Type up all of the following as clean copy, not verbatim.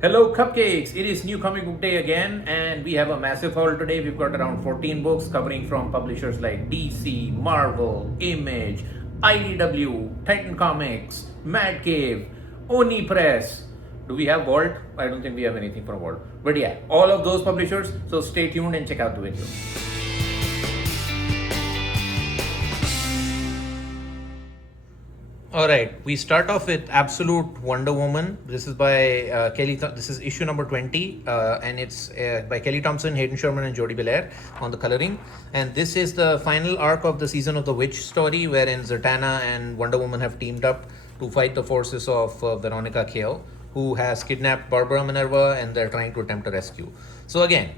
Hello, Cupcakes! It is New Comic Book Day again, and we have a massive haul today. We've got around 14 books covering from publishers like DC, Marvel, Image, IDW, Titan Comics, Mad Cave, Oni Press. Do we have Vault? I don't think we have anything from Vault. But yeah, all of those publishers. So stay tuned and check out the video. All right, we start off with Absolute Wonder Woman. This is by Kelly. This is issue number 20, and it's by Kelly Thompson, Hayden Sherman, and Jody Belair on the coloring. And this is the final arc of the Season of the Witch story, wherein Zatanna and Wonder Woman have teamed up to fight the forces of Veronica Cale, who has kidnapped Barbara Minerva, and they're trying to attempt a rescue. So again,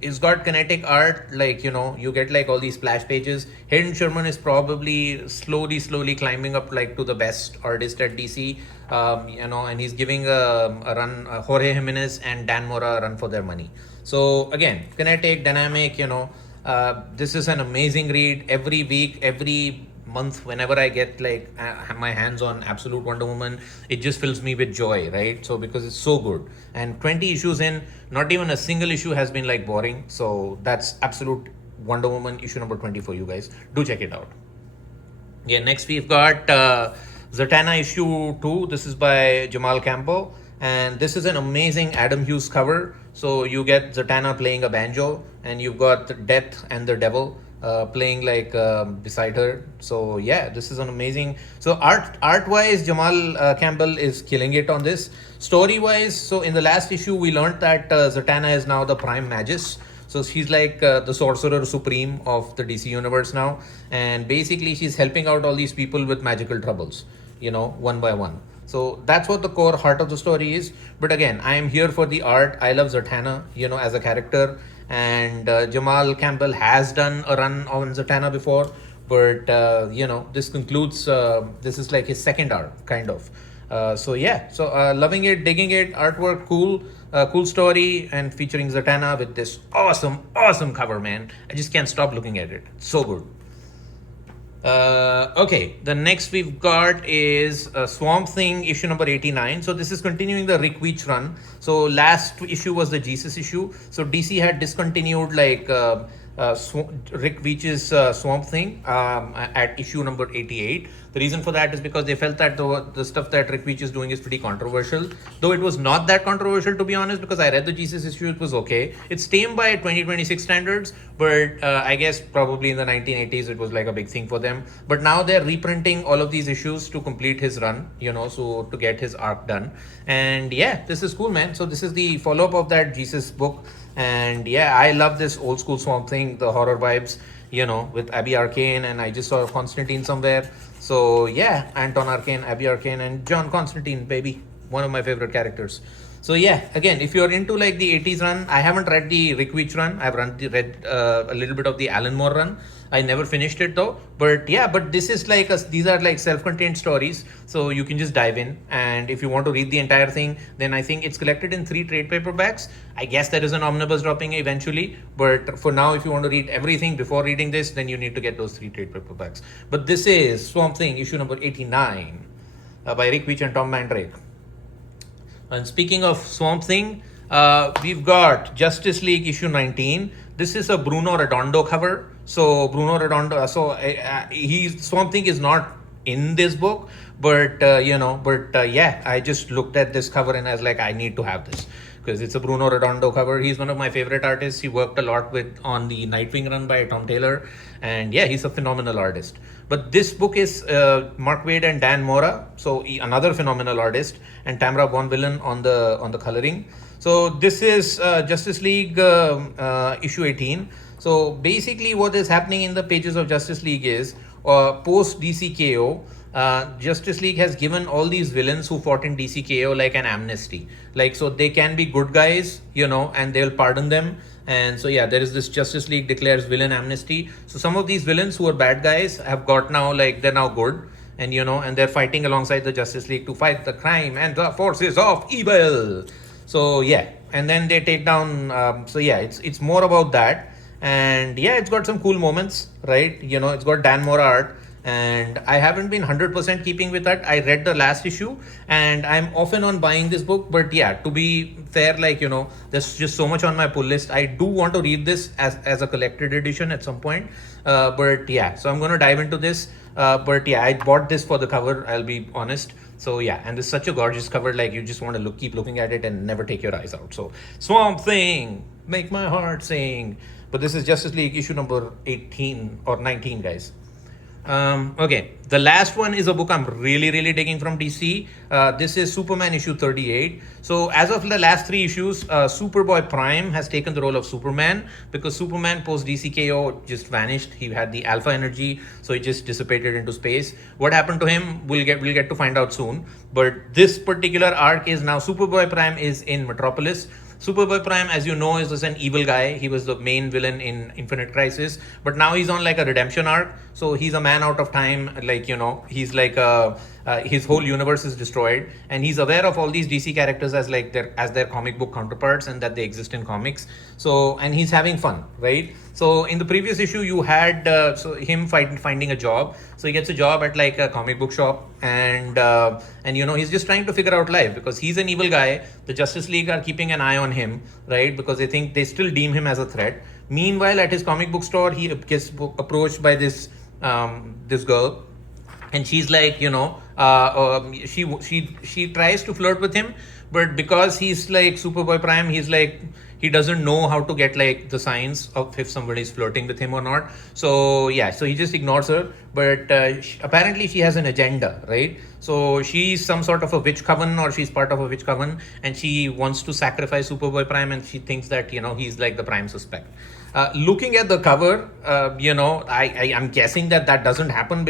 it's got kinetic art, like, you get like all these splash pages. Hayden Sherman is probably slowly climbing up like to the best artist at DC, and he's giving a run, Jorge Jimenez and Dan Mora a run for their money. So again, kinetic, dynamic, this is an amazing read. Every week, every month, whenever I get like my hands on Absolute Wonder Woman, it just fills me with joy, right? So because it's so good, and 20 issues in, not even a single issue has been like boring. So that's Absolute Wonder Woman issue number 20 for you guys. Do check it out. Yeah, next we've got Zatanna issue 2. This is by Jamal Campbell, and this is an amazing Adam Hughes cover. So you get Zatanna playing a banjo, and you've got Death and the Devil playing like beside her. So yeah, this is an amazing. So art wise, Jamal Campbell is killing it on this. Story wise, so in the last issue we learned that Zatanna is now the Prime Magus. So she's like the sorcerer supreme of the DC universe now, and basically she's helping out all these people with magical troubles, one by one. So that's what the core heart of the story is. But again, I am here for the art. I love Zatanna, as a character. And Jamal Campbell has done a run on Zatanna before, but this concludes. This is like his second arc, kind of. So loving it, digging it, artwork cool, cool story, and featuring Zatanna with this awesome cover, man. I just can't stop looking at it. So good. Okay, the next we've got is Swamp Thing issue number 89. So this is continuing the Rick Veitch run. So last issue was the Jesus issue. So DC had discontinued like Rick Veitch's Swamp Thing at issue number 88. The reason for that is because they felt that the stuff that Rick Veitch is doing is pretty controversial. Though it was not that controversial, to be honest, because I read the Jesus issue, it was okay. It's tame by 2026 standards, but I guess probably in the 1980s it was like a big thing for them. But now they're reprinting all of these issues to complete his run, so to get his arc done. And yeah, this is cool, man. So this is the follow-up of that Jesus book. And yeah, I love this old school Swamp Thing, the horror vibes, with Abby Arcane, and I just saw Constantine somewhere. So yeah, Anton Arcane, Abby Arcane, and John Constantine, baby. One of my favorite characters. So yeah, again, if you're into like the 80s run, I haven't read the Rick Veitch run. I've read a little bit of the Alan Moore run. I never finished it though. But yeah, but this is like these are like self-contained stories, so you can just dive in. And if you want to read the entire thing, then I think it's collected in 3 trade paperbacks. I guess there is an omnibus dropping eventually, but for now, if you want to read everything before reading this, then you need to get those 3 trade paperbacks. But this is Swamp Thing issue number 89 by Rick Veitch and Tom Mandrake. And speaking of Swamp Thing, we've got Justice League issue 19. This is a Bruno Redondo cover. So Bruno Redondo, Swamp Thing is not in this book, but yeah, I just looked at this cover and I was like, I need to have this because it's a Bruno Redondo cover. He's one of my favorite artists. He worked a lot on the Nightwing run by Tom Taylor, and yeah, he's a phenomenal artist. But this book is Mark Waid and Dan Mora, so another phenomenal artist, and Tamara Bonvillain on the coloring. So this is Justice League issue 18. So basically, what is happening in the pages of Justice League is post DCKO. Justice League has given all these villains who fought in DCKO like an amnesty. Like, so they can be good guys, and they'll pardon them. And so, yeah, there is this Justice League declares villain amnesty. So some of these villains who are bad guys have got now, like, they're now good. And, and they're fighting alongside the Justice League to fight the crime and the forces of evil. So, yeah, and then they take down, it's more about that. And yeah, it's got some cool moments, right? It's got Dan Mora art. and I haven't been 100% keeping with that. I read the last issue, and I'm often on buying this book. But yeah, to be fair, like, there's just so much on my pull list. I do want to read this as a collected edition at some point. But yeah, so I'm going to dive into this. But yeah, I bought this for the cover, I'll be honest. So yeah, and it's such a gorgeous cover, like you just want to keep looking at it and never take your eyes out. So Swamp Thing, make my heart sing. But this is Justice League issue number 18 or 19, guys. Okay, the last one is a book I'm really digging from DC. This is Superman issue 38. So as of the last 3 issues, Superboy Prime has taken the role of Superman, because Superman post DCKO just vanished. He had the alpha energy, so he just dissipated into space. What happened to him, we'll get to find out soon. But this particular arc is now Superboy Prime is in Metropolis. Superboy Prime, as you know, is an evil guy. He was the main villain in Infinite Crisis, but now he's on like a redemption arc. So he's a man out of time. Like, he's like his whole universe is destroyed, and he's aware of all these DC characters as their comic book counterparts, and that they exist in comics. So, and he's having fun, right? So in the previous issue, you had him finding a job. So he gets a job at like a comic book shop, and he's just trying to figure out life, because he's an evil guy. The Justice League are keeping an eye on him, right? Because they still deem him as a threat. Meanwhile, at his comic book store, he gets approached by this girl, and she's like, she tries to flirt with him, but because he's like Superboy Prime, he's like, he doesn't know how to get like the signs of if somebody's flirting with him or not. So yeah, so he just ignores her. But apparently she has an agenda, right? So she's some sort of a witch coven, or she's part of a witch coven, and she wants to sacrifice Superboy Prime, and she thinks that he's like the prime suspect. Looking at the cover, I'm guessing that doesn't happen,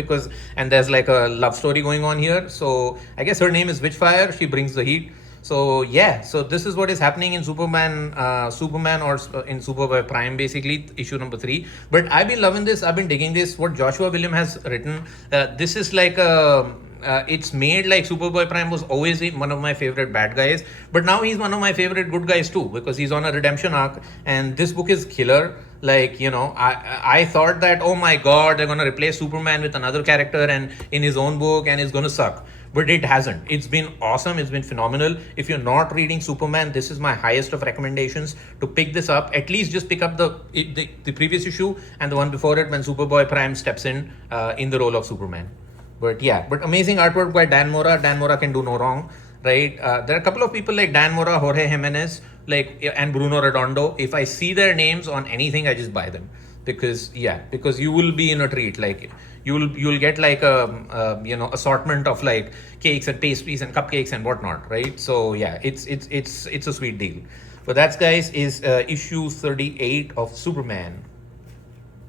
and there's like a love story going on here. So I guess her name is Witchfire. She brings the heat. So yeah, so this is what is happening in Superman or in Superboy Prime, basically issue number 3. But I've been loving this. I've been digging this. What Joshua William has written. This is like it's made like Superboy Prime was always one of my favorite bad guys, but now he's one of my favorite good guys too, because he's on a redemption arc, and this book is killer. Like, I thought that, oh my god, they're gonna replace Superman with another character and in his own book, and it's gonna suck. But it hasn't. It's been awesome. It's been phenomenal. If you're not reading Superman, this is my highest of recommendations to pick this up. At least just pick up the previous issue and the one before it, when Superboy Prime steps in the role of Superman. But yeah, amazing artwork by Dan Mora. Dan Mora can do no wrong, right? There are a couple of people like Dan Mora, Jorge Jimenez, and Bruno Redondo. If I see their names on anything, I just buy them, because you will be in a treat. Like, you'll get like a assortment of like cakes and pastries and cupcakes and whatnot, right? So yeah, it's a sweet deal. But that's, guys, is issue 38 of Superman.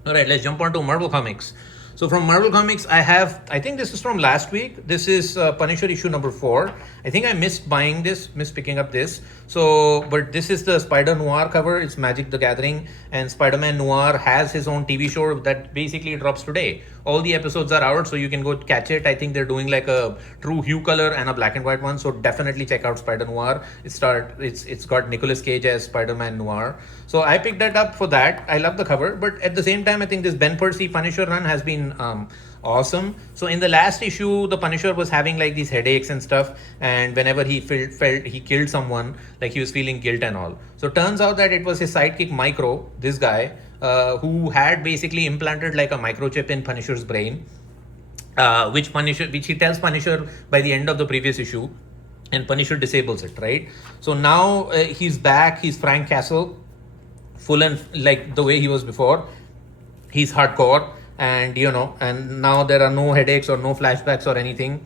All right, let's jump on to Marvel Comics. So from Marvel Comics, I think this is from last week. This is Punisher issue number 4. I think I missed picking up this. So, but this is the Spider Noir cover. It's Magic the Gathering, and Spider-Man Noir has his own TV show that basically drops today. All the episodes are out, so you can go catch it. I think they're doing like a true hue color and a black and white one. So definitely check out Spider Noir. It's got Nicolas Cage as Spider-Man Noir. So I picked that up for that. I love the cover, but at the same time, I think this Ben Percy Punisher run has been awesome. So in the last issue, the Punisher was having like these headaches and stuff, and whenever he felt he killed someone, like he was feeling guilt and all. So turns out that it was his sidekick Micro, this guy, who had basically implanted like a microchip in Punisher's brain, which he tells Punisher by the end of the previous issue, and Punisher disables it, right? So now he's back. He's Frank Castle, full and like the way he was before. He's hardcore, and and now there are no headaches or no flashbacks or anything.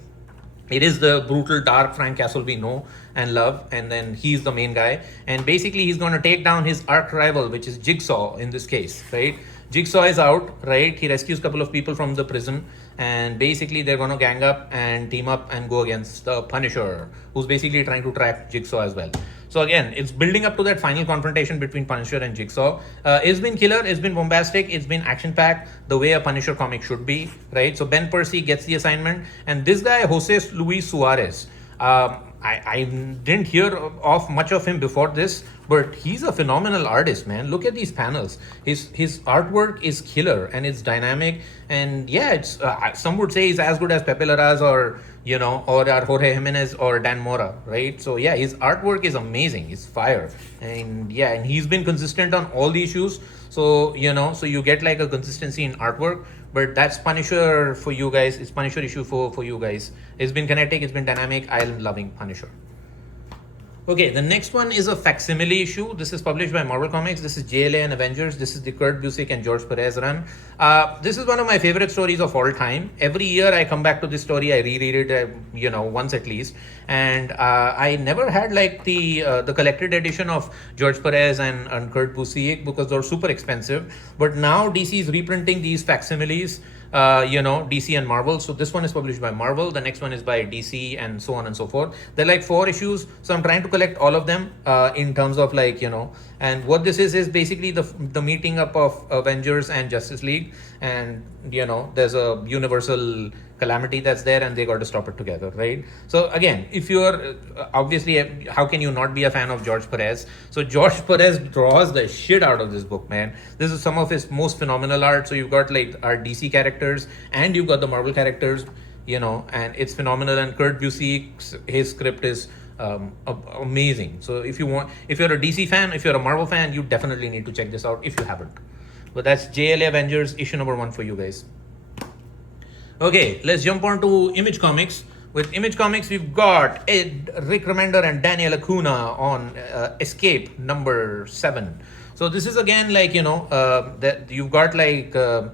It is the brutal, dark Frank Castle we know and love, and then he's the main guy, and basically he's going to take down his arch rival, which is Jigsaw in this case, right? Jigsaw is out, right? He rescues a couple of people from the prison, and basically they're going to gang up and team up and go against the Punisher, who's basically trying to track Jigsaw as well. So again, it's building up to that final confrontation between Punisher and Jigsaw. It's been killer, it's been bombastic, it's been action-packed, the way a Punisher comic should be, right? So Ben Percy gets the assignment, and this guy, Jose Luis Suarez, I didn't hear of much of him before this, but he's a phenomenal artist, man. Look at these panels. His artwork is killer and it's dynamic. And yeah, it's some would say he's as good as Pepe Larraz or or Jorge Jimenez or Dan Mora, right? So yeah, his artwork is amazing. It's fire, and yeah, and he's been consistent on all the issues. So so you get like a consistency in artwork. But that's Punisher for you guys. It's Punisher issue for you guys. It's been kinetic, it's been dynamic. I'm loving Punisher. Okay, the next one is a facsimile issue. This is published by Marvel Comics. This is JLA and Avengers. This is the Kurt Busiek and George Perez run. This is one of my favorite stories of all time. Every year I come back to this story. I reread it, once at least. And I never had like the collected edition of George Perez and Kurt Busiek because they're super expensive. But now DC is reprinting these facsimiles. DC and Marvel. So this one is published by Marvel. The next one is by DC and so on and so forth. They're like 4 issues. So I'm trying to collect all of them in terms of like, and what this is basically the meeting up of Avengers and Justice League. And, there's a universal calamity that's there and they got to stop it together, right? So again, if you're obviously, how can you not be a fan of George Perez? So George Perez draws the shit out of this book, man. This is some of his most phenomenal art. So you've got like our DC characters and you've got the Marvel characters, and it's phenomenal. And Kurt Busiek's, his script is amazing. So if you're a DC fan, if you're a Marvel fan, you definitely need to check this out if you haven't. But that's JLA Avengers issue number 1 for you guys. Okay, let's jump on to Image Comics. With Image Comics, we've got Rick Remender and Daniel Acuna on Escape number 7. So this is again like that you've got like the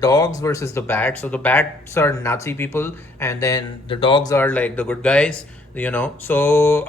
dogs versus the bats. So the bats are Nazi people, and then the dogs are like the good guys. So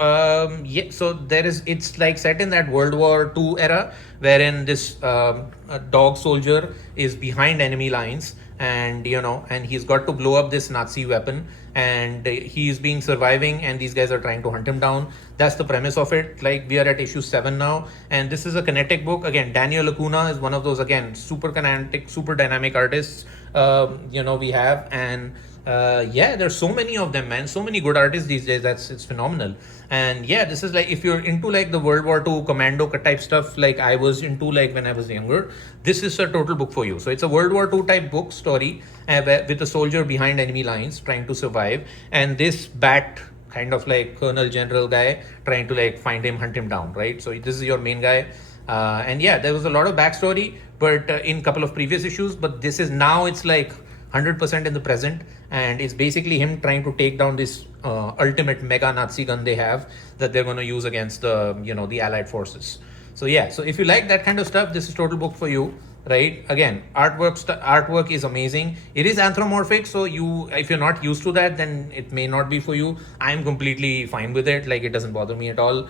it's like set in that World War II era, wherein this dog soldier is behind enemy lines, and and he's got to blow up this Nazi weapon, and he's being surviving, and these guys are trying to hunt him down. That's the premise of it. Like, we are at issue 7 now, and this is a kinetic book. Again, Daniel Acuna is one of those, again, super kinetic, super dynamic artists we have. And there's so many of them, man. So many good artists these days. It's phenomenal. And yeah, this is like, if you're into like the World War II commando type stuff, like I was into like when I was younger, this is a total book for you. So it's a World War II type book story with a soldier behind enemy lines trying to survive, and this bat kind of like Colonel General guy trying to like find him, hunt him down, right? So this is your main guy. And yeah, there was a lot of backstory, but in a couple of previous issues, but this is now, it's like 100% in the present, and it's basically him trying to take down this ultimate mega Nazi gun they have that they're going to use against the the Allied forces. So yeah, so if you like that kind of stuff, this is total book for you, right? Again, artwork is amazing. It is anthropomorphic, so if you're not used to that, then it may not be for you. I'm completely fine with it. Like, it doesn't bother me at all,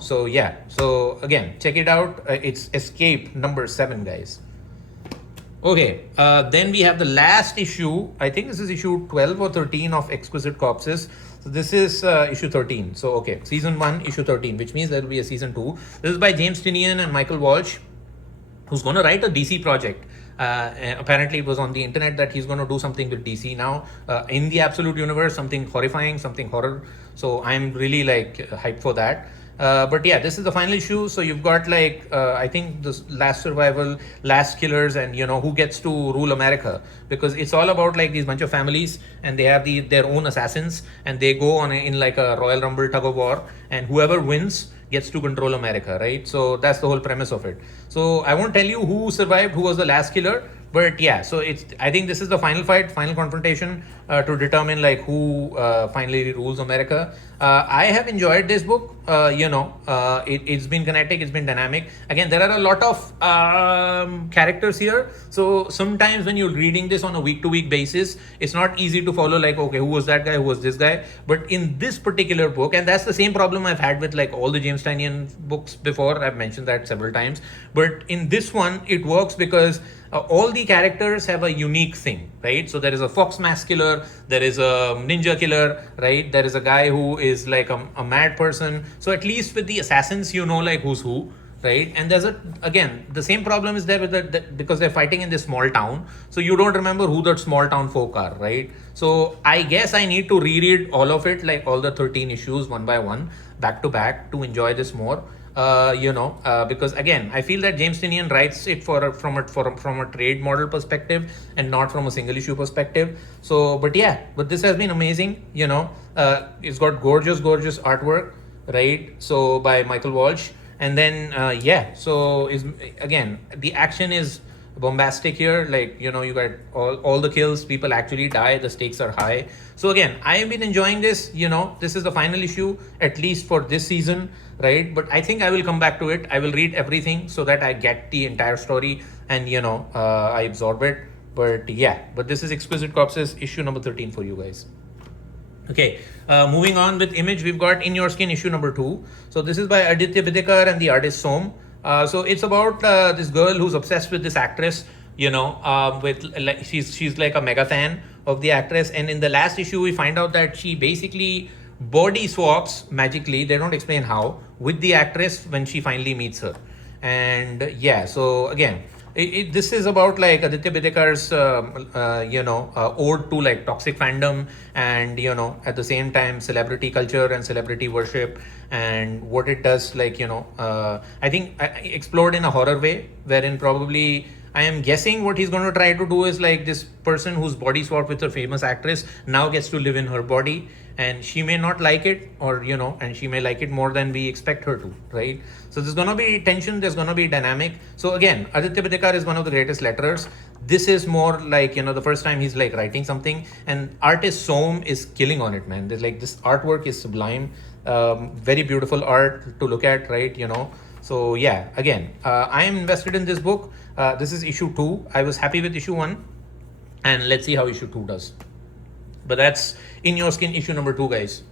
So yeah, so again, check it out. It's Escape number 7, guys. Okay, then we have the last issue. I think this is issue 12 or 13 of Exquisite Corpses. So this is issue 13. So okay, season 1, issue 13, which means there will be a season 2. This is by James Tynion and Michael Walsh, who's going to write a DC project. Apparently it was on the internet that he's going to do something with DC now, in the Absolute Universe, something horrifying, something horror. So I'm really like hyped for that. But yeah, this is the final issue. So you've got like, I think the last survival, last killers, and who gets to rule America, because it's all about like these bunch of families, and they have their own assassins, and they go on in like a Royal Rumble tug of war, and whoever wins gets to control America, right? So that's the whole premise of it. So I won't tell you who survived, who was the last killer, but yeah, so I think this is the final fight, final confrontation to determine like who finally rules America. I have enjoyed this book. It's been kinetic, it's been dynamic. Again, there are a lot of characters here. So sometimes when you're reading this on a week-to-week basis, it's not easy to follow like, okay, who was that guy, who was this guy? But in this particular book, and that's the same problem I've had with like all the James Tynion books before, I've mentioned that several times. But in this one, it works because all the characters have a unique thing, right? So there is a fox mask killer, there is a ninja killer, right? There is a guy who is like a mad person. So at least with the assassins, like who's who, right? And there's again, the same problem is there with because they're fighting in this small town, so you don't remember who that small town folk are, right? So I guess I need to reread all of it, like all the 13 issues one by one, back to back, to enjoy this more. Because again, I feel that James Tynion writes it from a trade model perspective and not from a single issue perspective. So, but this has been amazing. It's got gorgeous artwork, right? So by Michael Walsh, and then so is again, the action is bombastic here. Like, you got all the kills, people actually die, the stakes are high. So again, I have been enjoying this. This is the final issue, at least for this season, right? But I think I will come back to it. I will read everything so that I get the entire story and I absorb it. But this is Exquisite Corpses issue number 13 for you guys. Okay, moving on with Image, we've got In Your Skin issue number 2. So this is by Aditya Bidekar and the artist Som. So it's about this girl who's obsessed with this actress, she's like a mega fan of the actress. And in the last issue, we find out that she basically body swaps magically, they don't explain how, with the actress when she finally meets her. And so again, this is about like Aditya Bidekar's ode to like toxic fandom and at the same time celebrity culture and celebrity worship, and what it does, like I think explored in a horror way, wherein probably I am guessing what he's going to try to do is like this person who's body swapped with a famous actress now gets to live in her body, and she may not like it, or and she may like it more than we expect her to, right? So there's going to be tension, there's going to be dynamic. So again, Aditya Bidekar is one of the greatest letterers. This is more like the first time he's like writing something, and artist Som is killing on it, man. There's like, this artwork is sublime, very beautiful art to look at, right? So again, I am invested in this book. This is issue 2. I was happy with issue 1, and let's see how issue 2 does. But that's In Your Skin issue number 2, guys.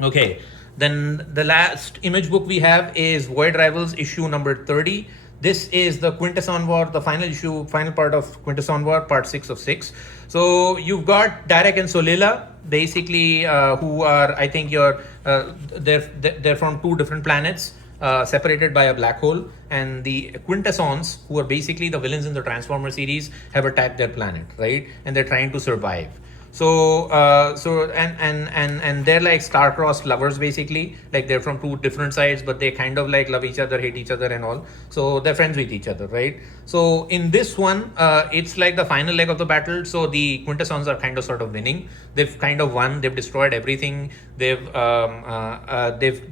Okay, then the last Image book we have is Void Rivals issue number 30. This is the Quintesson War, the final part of Quintesson War, part 6 of 6. So you've got Derek and Solila, basically, who are, I think, they're from 2 different planets, separated by a black hole, and the Quintessons, who are basically the villains in the Transformer series, have attacked their planet, right? And they're trying to survive. So they're like star-crossed lovers, basically. Like, they're from 2 different sides, but they kind of like love each other, hate each other and all. So they're friends with each other, right? So in this one, it's like the final leg of the battle. So the Quintessons are kind of sort of winning. They've kind of won. They've destroyed everything. They've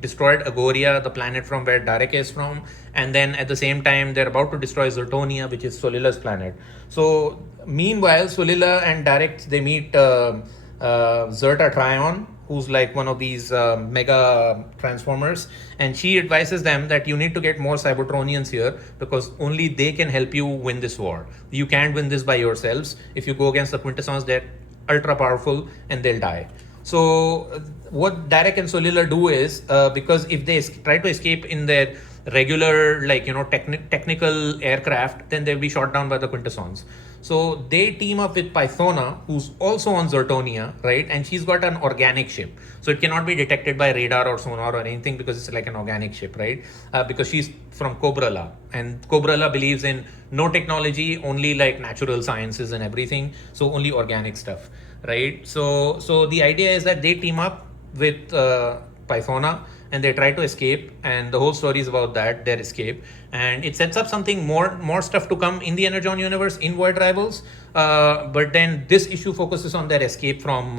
destroyed Agoria, the planet from where Darek is from. And then at the same time, they're about to destroy Zertonia, which is Solila's planet. So meanwhile, Solila and Darek, they meet Zerta Tryon, who's like one of these mega transformers, and she advises them that you need to get more Cybertronians here, because only they can help you win this war. You can't win this by yourselves. If you go against the Quintessons, they're ultra powerful and they'll die. So what Darek and Solila do is, because if they try to escape in their regular, like, technical aircraft, then they'll be shot down by the Quintessons. So they team up with Pythona, who's also on Zertonia, right? And she's got an organic ship. So it cannot be detected by radar or sonar or anything, because it's like an organic ship, right? Because she's from Cobrala, and Cobrala believes in no technology, only like natural sciences and everything. So only organic stuff, right? So the idea is that they team up with Pythona, and they try to escape, and the whole story is about that, their escape. And it sets up something more stuff to come in the Energon universe in Void Rivals. But then this issue focuses on their escape from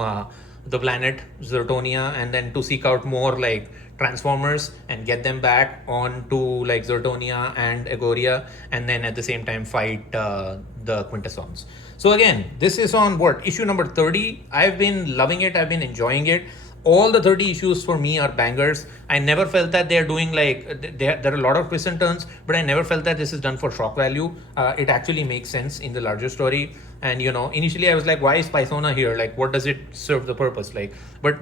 the planet Zertonia, and then to seek out more like Transformers and get them back onto like Zertonia and Agoria, and then at the same time fight the Quintessons. So again, this is on issue number 30. I've been loving it. I've been enjoying it. All the 30 issues for me are bangers. I never felt that they're doing like, there are a lot of twists and turns, but I never felt that this is done for shock value. It actually makes sense in the larger story. And initially I was like, why is Pythona here? Like, what does it serve the purpose? Like, but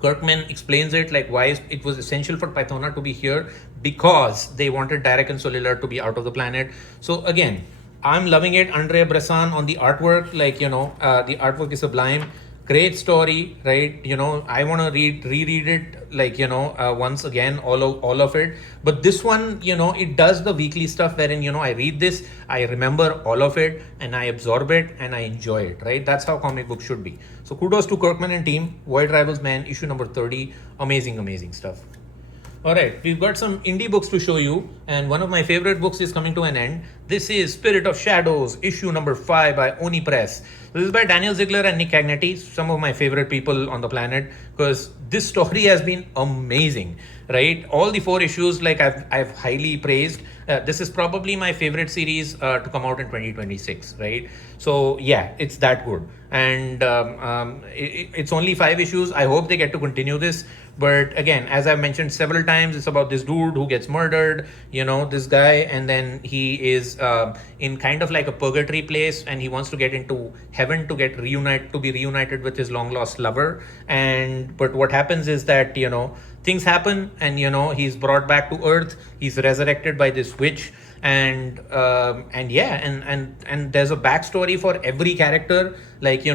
Kirkman explains it, like why it was essential for Pythona to be here, because they wanted Derek and Solila to be out of the planet. So again, I'm loving it. Andrea Bressan on the artwork, like, the artwork is sublime. Great story, right? I want to reread it like, once again, all of it. But this one, it does the weekly stuff wherein, I read this, I remember all of it, and I absorb it, and I enjoy it, right? That's how comic books should be. So kudos to Kirkman and team. Void Rivals, man, issue number 30. Amazing, amazing stuff. All right, we've got some indie books to show you, and one of my favorite books is coming to an end. This is Spirit of Shadows, issue number 5 by Oni Press. This is by Daniel Ziegler and Nick Cagney, some of my favorite people on the planet, because this story has been amazing, right? All the 4 issues, like I've highly praised. This is probably my favorite series to come out in 2026, right? So yeah, it's that good. And it's only 5 issues. I hope they get to continue this. But again, as I've mentioned several times, it's about this dude who gets murdered, this guy, and then he is in kind of like a purgatory place, and he wants to get into heaven to be reunited with his long lost lover. But what happens is that, things happen, and he's brought back to earth. He's resurrected by this witch. And there's a backstory for every character. Like, you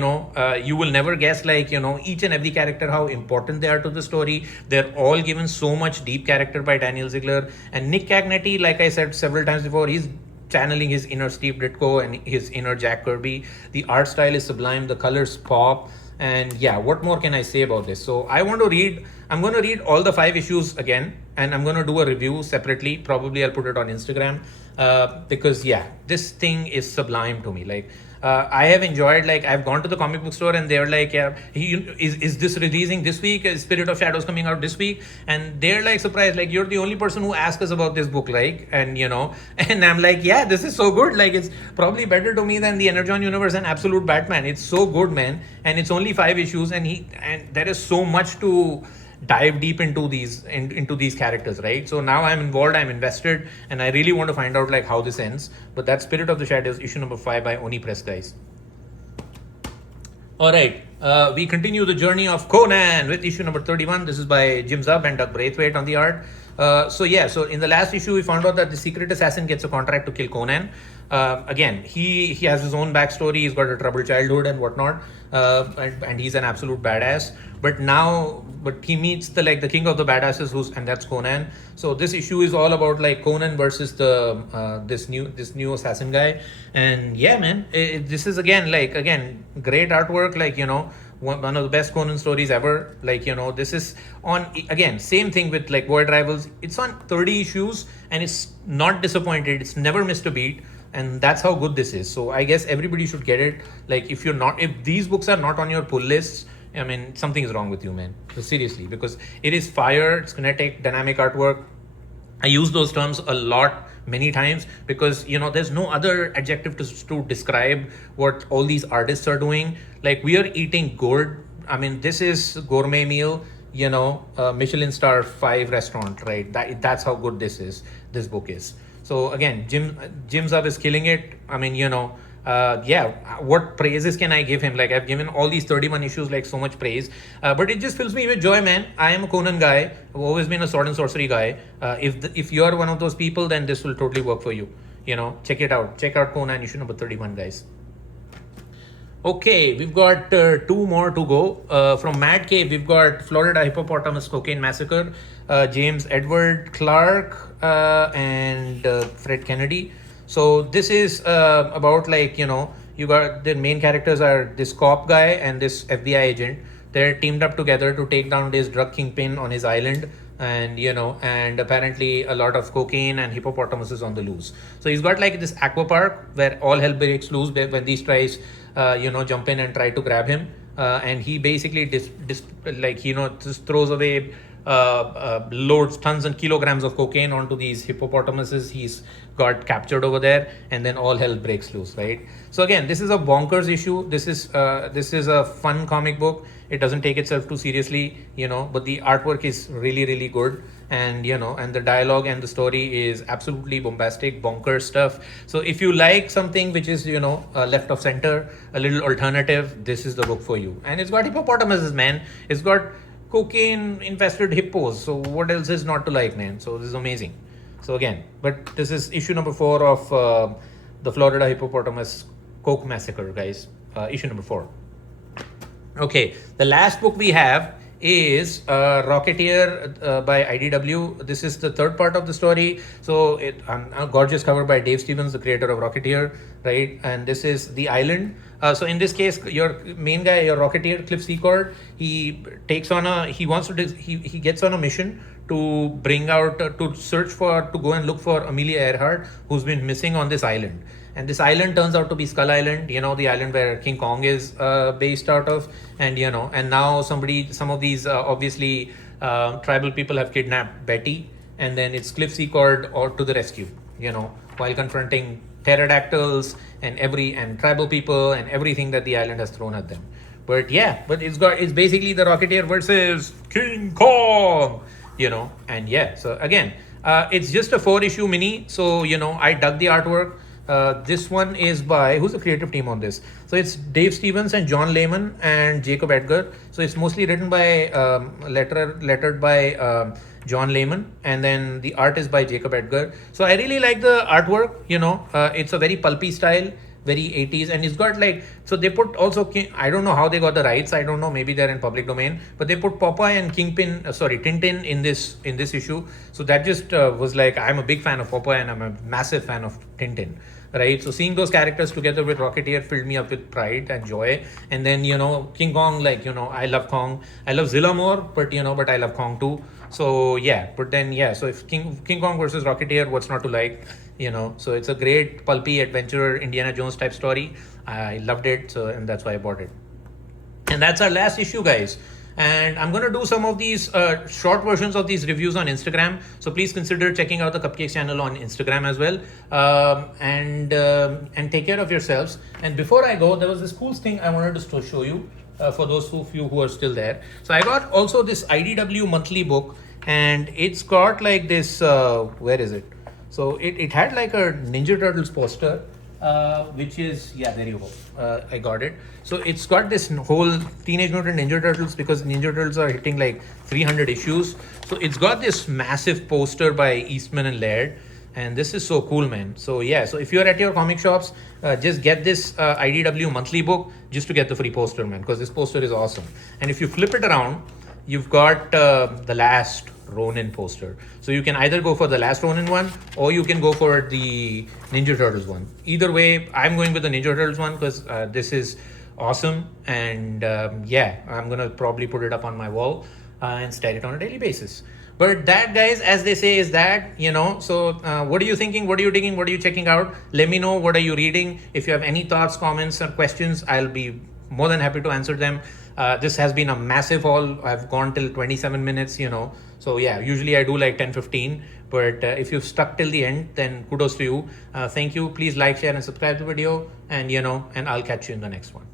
will never guess, like, each and every character, how important they are to the story. They're all given so much deep character by Daniel Ziegler. And Nick Cagney, like I said several times before, he's channeling his inner Steve Ditko and his inner Jack Kirby. The art style is sublime. The colors pop. And yeah, what more can I say about this? So I'm going to read all the 5 issues again, and I'm going to do a review separately. Probably I'll put it on Instagram, because yeah, this thing is sublime to me. Like, I have enjoyed, like, I've gone to the comic book store and they're like, yeah, is this releasing this week? Is Spirit of Shadows coming out this week? And they're like surprised, like, you're the only person who asked us about this book, like, and and I'm like, yeah, this is so good. Like, it's probably better to me than the Energon Universe and Absolute Batman. It's so good, man. And it's only 5 issues, and there is so much to dive deep into these characters, right? So now I'm involved, I'm invested, and I really want to find out, like, how this ends. But that's Spirit of the Shadows, issue number 5 by Oni Press, guys. All right, we continue the journey of Conan with issue number 31. This is by Jim Zub and Doug Braithwaite on the art. So in the last issue, we found out that the secret assassin gets a contract to kill Conan. Again, he has his own backstory. He's got a troubled childhood and whatnot, and he's an absolute badass. But he meets the king of the badasses, and that's Conan. So this issue is all about, like, Conan versus this new assassin guy. And yeah, man, this is again great artwork. Like, one of the best Conan stories ever. Like, this is on, again, same thing with, like, Void Rivals. It's on 30 issues, and it's not disappointed. It's never missed a beat. And that's how good this is. So I guess everybody should get it. Like, if these books are not on your pull lists, I mean, something is wrong with you, man. So seriously, because it is fire, it's kinetic, dynamic artwork. I use those terms a lot, many times, because, there's no other adjective to describe what all these artists are doing. Like, we are eating good. I mean, this is gourmet meal, Michelin star 5 restaurant, right? That's how good this book is. So again, Jim Zub is killing it. I mean, what praises can I give him? Like, I've given all these 31 issues, like, so much praise, but it just fills me with joy, man. I am a Conan guy. I've always been a sword and sorcery guy. If you're one of those people, then this will totally work for you. Check it out. Check out Conan issue number 31, guys. Okay, we've got 2 more to go. From Mad Cave, we've got Florida Hippopotamus Cocaine Massacre, James Edward Clark and Fred Kennedy. So this is about, like, you got the main characters are this cop guy and this FBI agent. They're teamed up together to take down this drug kingpin on his island. And apparently a lot of cocaine and hippopotamuses on the loose. So he's got, like, this aqua park where all hell breaks loose when these guys, jump in and try to grab him. And he basically just throws away tons and kilograms of cocaine onto these hippopotamuses he's got captured over there, and then all hell breaks loose, right? So again, this is a bonkers issue. This is a fun comic book. It doesn't take itself too seriously, but the artwork is really, really good, and and the dialogue and the story is absolutely bombastic, bonkers stuff. So if you like something which is left of center, a little alternative, this is the book for you. And it's got hippopotamuses, man. It's got cocaine infested hippos, so what else is not to like, man? So this is amazing. So again, but this is issue number 4 of the Florida Hippopotamus Coke Massacre, guys. Issue number 4. Okay, the last book we have is Rocketeer by IDW. This is the third part of the story. So a gorgeous cover by Dave Stevens, the creator of Rocketeer, right? And this is the island. So in this case, your main guy, your Rocketeer, Cliff Secord, he gets on a mission to bring out, to go and look for Amelia Earhart, who's been missing on this island. And this island turns out to be Skull Island, the island where King Kong is based out of. And and now some of these obviously tribal people have kidnapped Betty, and then it's Cliff Secord or to the rescue, while confronting pterodactyls and tribal people and everything that the island has thrown at them. But it's basically the Rocketeer versus King Kong, and so again, it's just a 4-issue mini. So I dug the artwork. This one is by, who's the creative team on this? So it's Dave Stevens and John Layman and Jacob Edgar. So it's mostly written by, lettered by John Layman, and then the art is by Jacob Edgar. So I really like the artwork, it's a very pulpy style, very 80s, and it's got so they put also, I don't know how they got the rights, I don't know, maybe they're in public domain, but they put Popeye and Tintin in this issue. So that just was I'm a big fan of Popeye and I'm a massive fan of Tintin, right? So seeing those characters together with Rocketeer filled me up with pride and joy. And then King Kong, I love Kong, I love Zilla more, but but I love Kong too. So so if King Kong versus Rocketeer, what's not to like? So it's a great pulpy adventure Indiana Jones type story. I loved it, and that's why I bought it. And that's our last issue, guys. And I'm going to do some of these short versions of these reviews on Instagram. So please consider checking out the Cupcakes channel on Instagram as well. And take care of yourselves. And before I go, there was this cool thing I wanted to show you for those of you who are still there. So I got also this IDW monthly book, and it's got this, where is it? So it had a Ninja Turtles poster, which is, there you go. I got it. So it's got this whole Teenage Mutant Ninja Turtles, because Ninja Turtles are hitting 300 issues. So it's got this massive poster by Eastman and Laird. And this is so cool, man. So so if you're at your comic shops, just get this IDW monthly book just to get the free poster, man, because this poster is awesome. And if you flip it around, you've got the Last Ronin poster. So you can either go for the Last Ronin one, or you can go for the Ninja Turtles one. Either way, I'm going with the Ninja Turtles one because this is awesome. And I'm gonna probably put it up on my wall and stare it on a daily basis. But that, guys, as they say, is that, so what are you thinking? What are you digging? What are you checking out? Let me know. What are you reading? If you have any thoughts, comments, or questions, I'll be more than happy to answer them. This has been a massive haul. I've gone till 27 minutes, So usually I do 10-15. But if you've stuck till the end, then kudos to you. Thank you. Please like, share, and subscribe to the video. And, and I'll catch you in the next one.